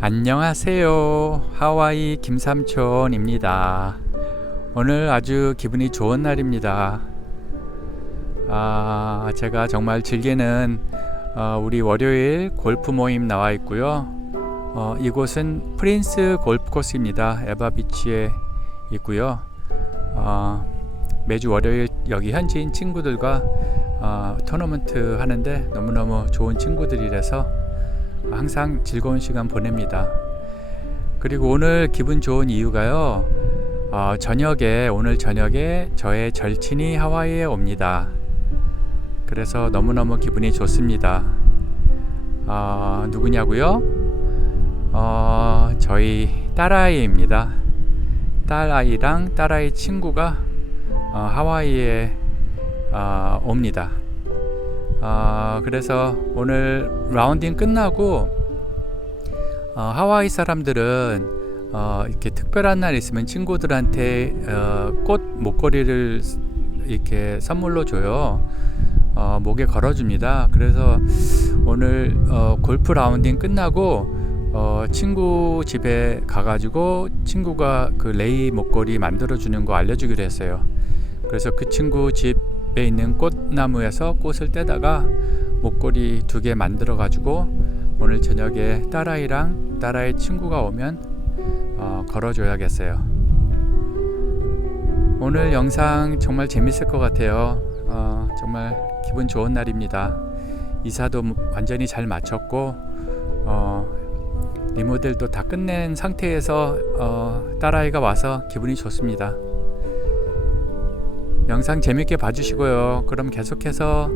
안녕하세요. 하와이 김삼촌입니다. 오늘 아주 기분이 좋은 날입니다. 아, 제가 정말 즐기는 어, 우리 월요일 골프 모임 나와 있고요. 어, 이곳은 프린스 골프 코스입니다. 에바비치에 있고요. 어, 매주 월요일 여기 현지인 친구들과 어, 토너먼트 하는데 너무너무 좋은 친구들이라서 항상 즐거운 시간 보냅니다. 그리고 오늘 기분 좋은 이유가요. 어, 저녁에 오늘 저녁에 저의 절친이 하와이에 옵니다. 그래서 너무너무 기분이 좋습니다. 어, 누구냐고요? 어, 저희 딸아이입니다. 딸아이랑 딸아이 친구가 어, 하와이에 어, 옵니다. 어, 그래서 오늘 라운딩 끝나고 어, 하와이 사람들은 어, 이렇게 특별한 날 있으면 친구들한테 어, 꽃 목걸이를 이렇게 선물로 줘요. 어, 목에 걸어줍니다. 그래서 오늘 어, 골프 라운딩 끝나고 어, 친구 집에 가가지고 친구가 그 레이 목걸이 만들어주는 거 알려주기로 했어요. 그래서 그 친구 집 옆에 있는 꽃나무에서 꽃을 떼다가 목걸이 두 개 만들어 가지고 오늘 저녁에 딸아이랑 딸아이 친구가 오면 어, 걸어줘야겠어요. 오늘 영상 정말 재밌을 것 같아요. 어, 정말 기분 좋은 날입니다. 이사도 완전히 잘 마쳤고 어, 리모델도 다 끝낸 상태에서 어, 딸아이가 와서 기분이 좋습니다. 영상 재밌게 봐주시고요. 그럼 계속해서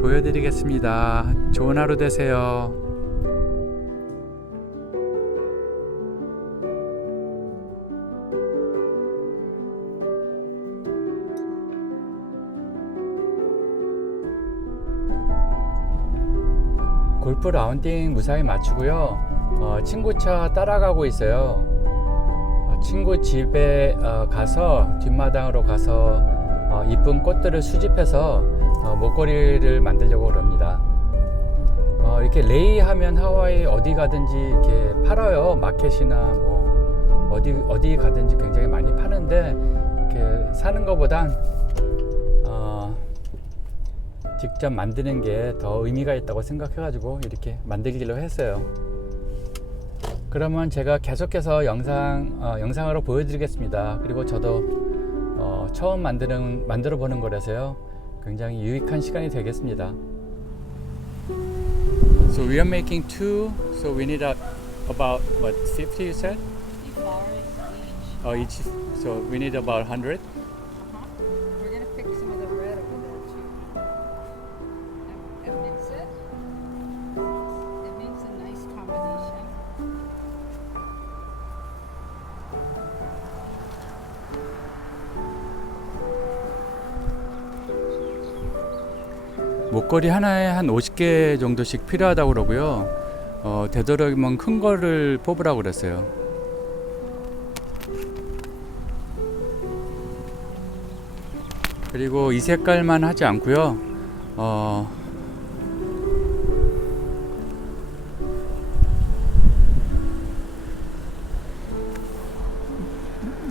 보여드리겠습니다. 좋은 하루 되세요. 골 라운딩 무사히 마치고요. 어, 친구 차 따라가고 있어요. 친구 집에 어, 가서 뒷마당으로 가서 어, 이쁜 꽃들을 수집해서 어, 목걸이를 만들려고 합니다. 이렇게 레이하면 하와이 어디 가든지 이렇게 팔아요. 마켓이나 뭐 어디 어디 가든지 굉장히 많이 파는데 이렇게 사는 것보단 어, 직접 만드는 게 더 의미가 있다고 생각해가지고 이렇게 만들기로 했어요. 그러면 제가 계속해서 영상 어, 영상으로 보여드리겠습니다. 그리고 저도 어, 처음 만드는 만들어 보는 거라서요. 굉장히 유익한 시간이 되겠습니다. So we are making two. So we need a, about what 50 you said? Oh, each. So we need about 100. 목걸이 하나에 한 50개 정도씩 필요하다고 그러고요. 어, 되도록이면 큰 거를 뽑으라고 그랬어요. 그리고 이 색깔만 하지 않고요. 어,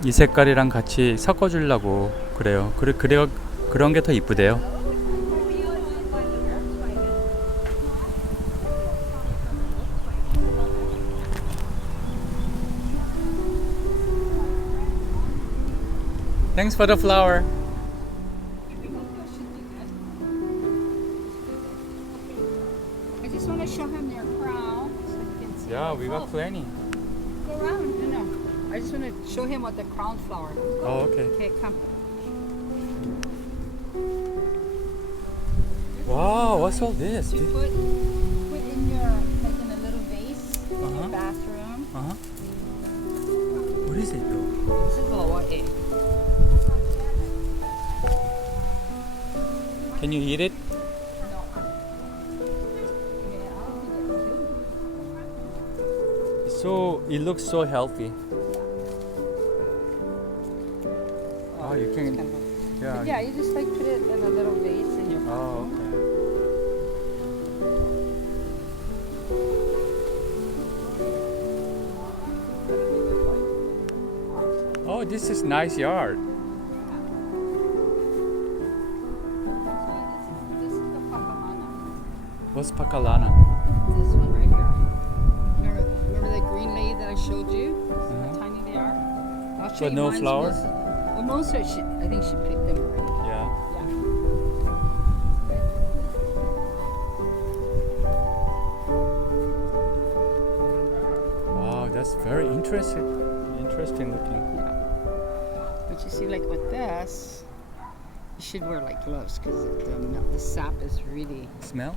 이 색깔이랑 같이 섞어 주려고 그래요. 그래 그래 그런 게 더 이쁘대요. Thanks for the flower. Yeah, we got oh. plenty. Go around. No, no. I just want to show him what the crown flower looks like. Oh, okay. Okay, come. Wow, what's all this? You put, put in your, like in a little vase in your uh-huh. bathroom. Uh huh. What is it though? This is a Loa egg. Can you eat it? So it looks so healthy. Oh, you can. Yeah. yeah, you just like put it in a little vase in your. Oh, okay. Oh, this is nice yard. What's pakalana, This one right here. Remember, remember that green lady that I showed you? Uh-huh. How tiny they are? I'll show but you no flowers? Well, most of I think she picked them already. Yeah. yeah. Wow, that's very interesting. Interesting looking. Yeah. But you see, like with this, you should wear like gloves because the, the sap is really. Smell?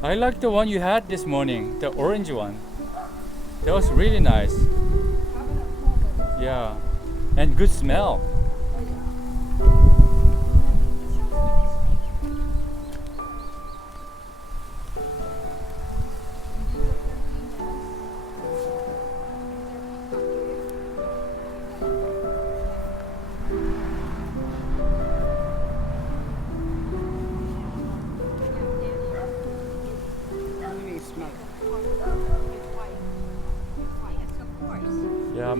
I like the one you had this morning, the orange one. That was really nice. Yeah, and good smell.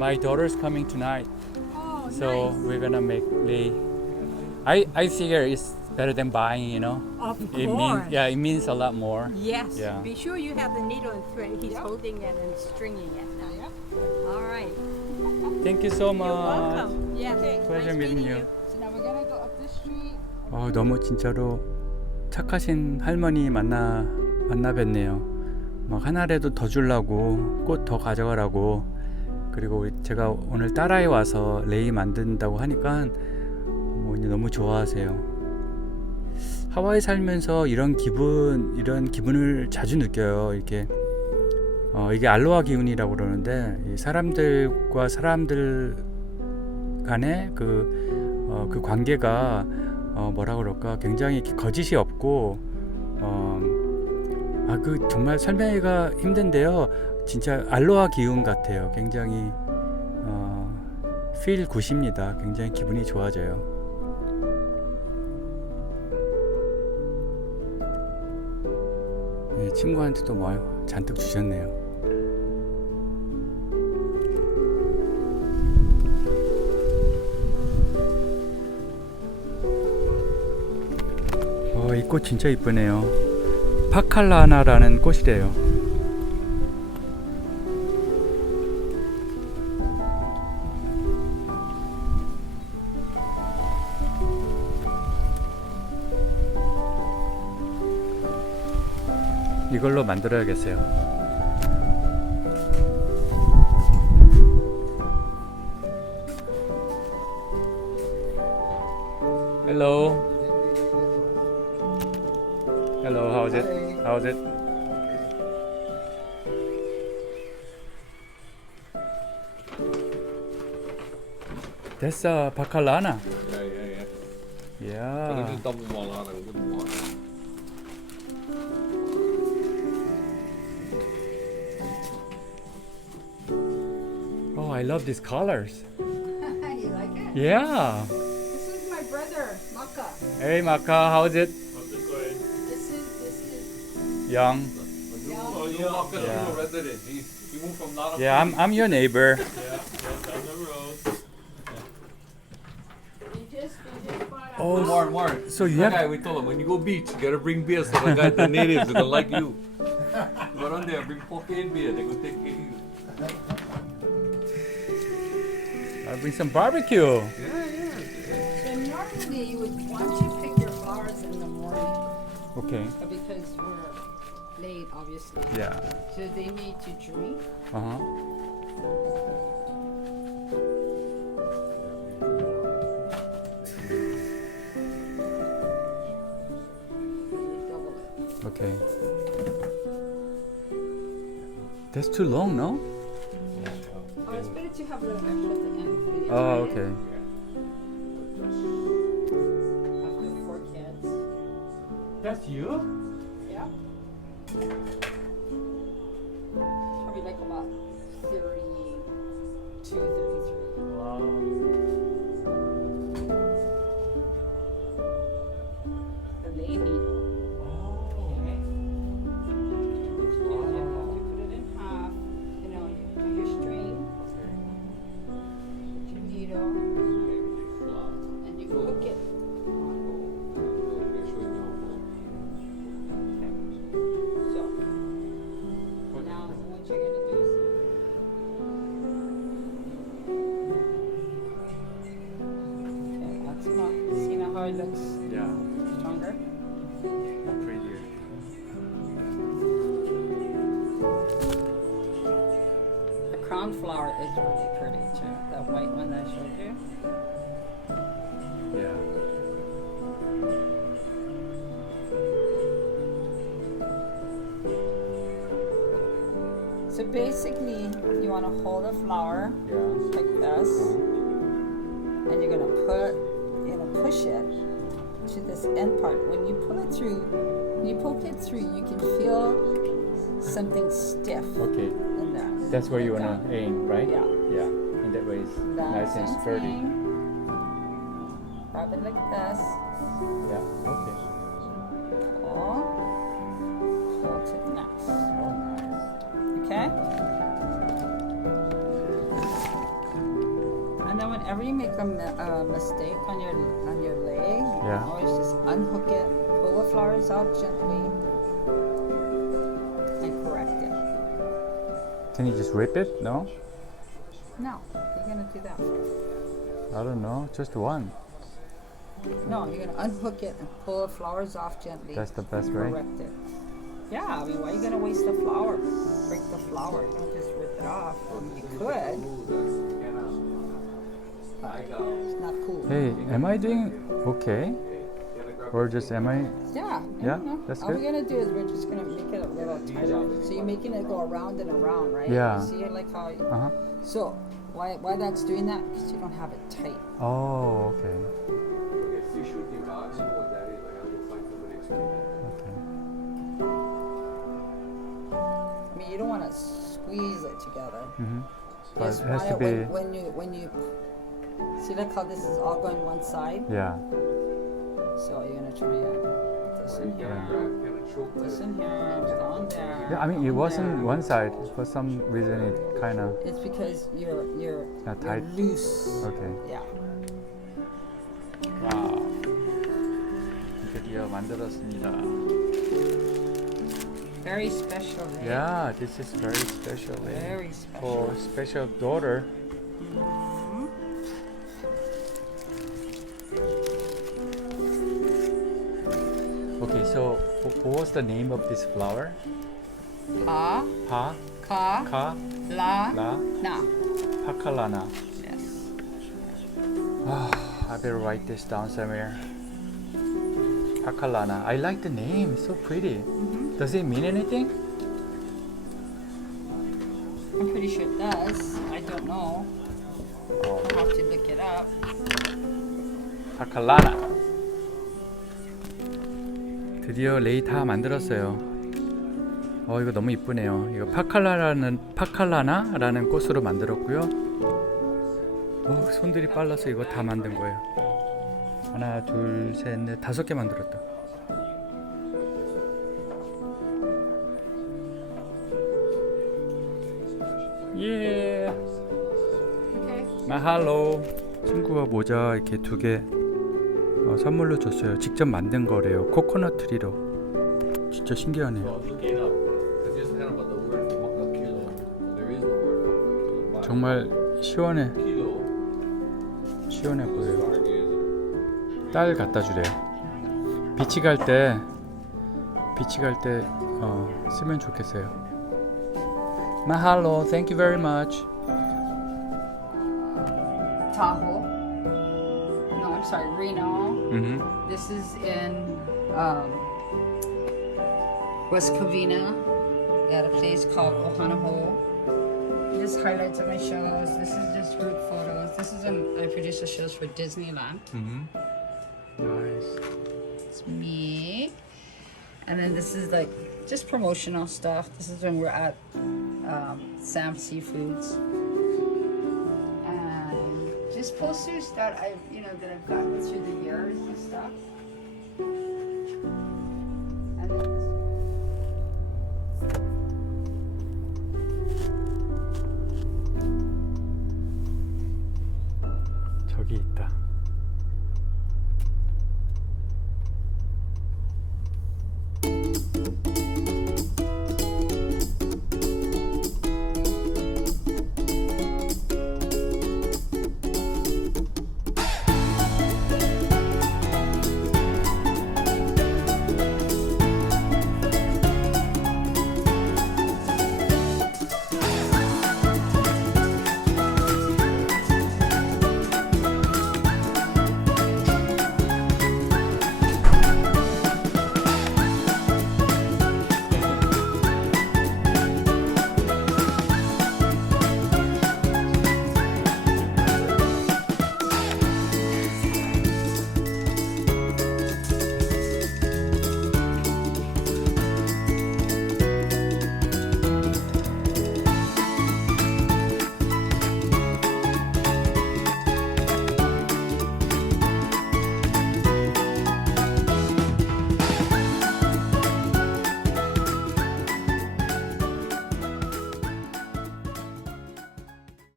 my daughter's coming tonight. Oh, so nice. we're gonna make lei. I I figure it's better than buying, you know. Of course. It means, yeah, it means a lot more. Yes. Yeah. Be sure you have the needle and thread. He's yep. holding it and stringing it now. Yep. All right. Thank you so much. You're welcome. Yeah. Okay. Pleasure nice meeting you. you. So now we're gonna go up the street. 어 너무 진짜로 착하신 할머니 만나 만나 뵀네요. 막 하나라도 더 주려고 꽃 더 가져가라고 그리고 제가 오늘 따라해 와서 레이 만든다고 하니까 뭐 너무 좋아하세요. 하와이 살면서 이런 기분 이런 기분을 자주 느껴요. 이렇게 어, 이게 알로하 기운이라고 그러는데 사람들과 사람들 간의 그, 어, 그 관계가 어, 뭐라 그럴까 굉장히 거짓이 없고 어, 아그 정말 설명하기가 힘든데요. 진짜 알로하 기운 같아요. 굉장히 어, 필 굿입니다. 굉장히 기분이 좋아져요. 네, 친구한테도 뭐 잔뜩 주셨네요. 어, 이꽃 진짜 이쁘네요. 파칼라나라는 꽃이래요. 이걸로 만들어야겠어요. Hello. Hello, how's it? How's it? That's a bacalana. Yeah, yeah, yeah. Yeah. I love these colors. you like it? Yeah. This is my brother, Maka. Hey, Maka, how's it? This is this is Young. Oh, yeah. Yeah, I'm, I'm your neighbor. Oh, Mark, Mark. So you have- guy, we told him when you go beach, you gotta bring beer so the guy, the natives, they gonna like you. Go down there, bring poke and beer, they gonna take care of you. I bring some barbecue. Yeah, yeah. So normally you would want to pick your in the morning. Okay. Because we're late, obviously. Yeah. So they need to drink. Uh huh. Okay. That's too long, no? Oh, it's better to have a little extra. Oh, okay. That's you? Yeah. Probably like about 32, 33. Sunflower is really pretty too. That white one I showed you. Yeah. So basically, you want to hold a flower yeah. like this, and you're gonna put, you're gonna push it to this end part. When you pull it through, when you poke it through, you can feel something stiff. Okay. That's where you wanna aim, right? Yeah. Yeah. And that way it's nice and sturdy. Wrap it like this. Yeah. Okay. Or go to the next. Okay? And then whenever you make a, a mistake on your on your leg, you can always just unhook it, pull the flowers out gently, Can you just rip it? No? No, you're gonna do that I don't know, just one. No, you're gonna unhook it and pull the flowers off gently. That's the best way. Correct it. Yeah, I mean, why are you gonna waste the flower? Break the flower. Don't just rip it off. You could. It's not cool. Hey, am I doing okay? Or just am I? Yeah. Yeah. That's good. All we're gonna do is we're just gonna make it a little tighter. So you're making it go around and around, right? Yeah. You see, like how. uh huh. So why why that's doing that? Because you don't have it tight. Oh, okay. Okay. I mean, you don't want to squeeze it together. Mm-hmm. But it has to be. When, when you when you see, like how this is all going one side. Yeah. So you gonna try it. This in here. Yeah, I mean, it wasn't one side. For some reason, it kind of. It's because you're you're, you're tight. loose. Okay. Yeah. Wow. 드디어 만들었습니다. Very special. Yeah, this is very special. eh? Very special. For special daughter. Mm. What was the name of this flower? Pa, Pa, ka, Ka, la, La, na. Pakalana. Yes. Oh, I better write this down somewhere. Pakalana. I like the name. It's so pretty. Mm-hmm. Does it mean anything? I'm pretty sure it does. I don't know. I'll have to look it up. Pakalana. 드디어 레이 다 만들었어요. 어 이거 너무 이쁘네요. 이거 파칼라라는 파칼라나라는 꽃으로 만들었고요. 오, 손들이 빨라서 이거 다 만든 거예요. 하나, 둘, 셋, 넷, 다섯 개 만들었다. 예. 마할로. 친구와 모자 이렇게 두개 어, 선물로 줬어요. 직접 만든 거래요. 코코넛 트리로. 진짜 신기하네요. 정말 시원해. 시원해 보여요. 딸 갖다 주래요. 비치 갈 때, 비치 갈때 어, 쓰면 좋겠어요. m a h thank you very much. 자호. sorry, Reno. Mm-hmm. This is in um, West Covina at a place called Ohana Hole. Just highlights of my shows. This is just group photos. This is a, um, I I produce the shows for Disneyland. Mm-hmm. Nice. It's me. And then this is like just promotional stuff. This is when we're at um, Sam Seafoods these posters that I've, you know, that I've gotten through the years and stuff. And